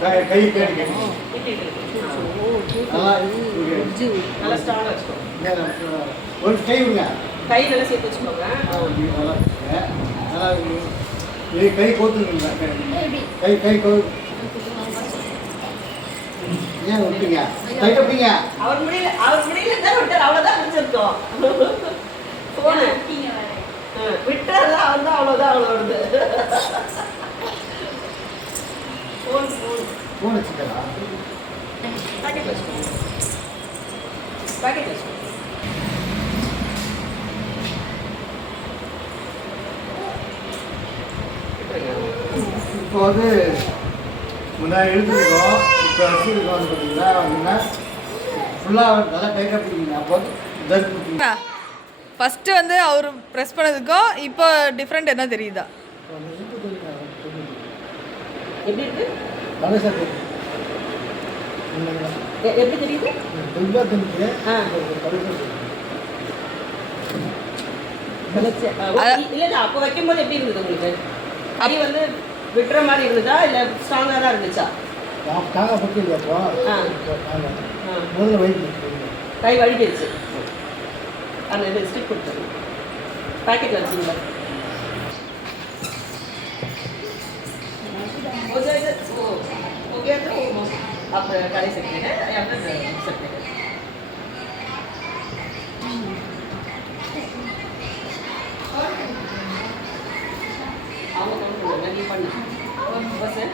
கை கேட்டு நல்லா ஸ்ட்ராங்காக வச்சுக்கோங்க. ஒரு டைமுங்க கை நல்லா சேர்த்து வச்சுக்கோங்க. நல்லா கை கோத்துருக்குங்க. கை கை கோ ஏன் விட்டீங்க? கை கப்பிங்க. அவர் முடியல தான் விட்டார். அவ்வளோதான் முடிச்சிருக்கோம். போன விட்டார் அவர் தான் அவ்வளோதான் அவ்வளோது. ஃபோன் வச்சுக்கலா? பாக்கெட் வச்சுக்கோங்க. பாக்கெட் வச்சுக்கோங்க. இப்போ வந்து முன்னாடி எழுதிருக்கோம், இப்போ வச்சுருக்கோம் வந்து பார்த்தீங்கன்னா அப்படின்னா ஃபுல்லாக நல்லா டைட் அப்படிங்க. அப்போ வந்து ஃபஸ்ட்டு வந்து அவர் ப்ரெஸ் பண்ணதுக்கும் இப்போ டிஃப்ரெண்ட் என்ன தெரியுதா? எப்படி இருக்கு? எப்படி தெரியுது? இல்ல அப்போ வைக்கும்போது எப்படி இருந்தது உங்களுக்கு? கை வந்து விட்டுற மாதிரி இருந்ததா இல்லை ஸ்ட்ராங்காக தான் இருந்துச்சா? கை வலிக்கிடுச்சு. அந்த இது ஸ்டிக் கொடுத்தது பேக்கெட்டில் வச்சிங்களா? आप कर सकते हैं या फिर सकते हैं. बस है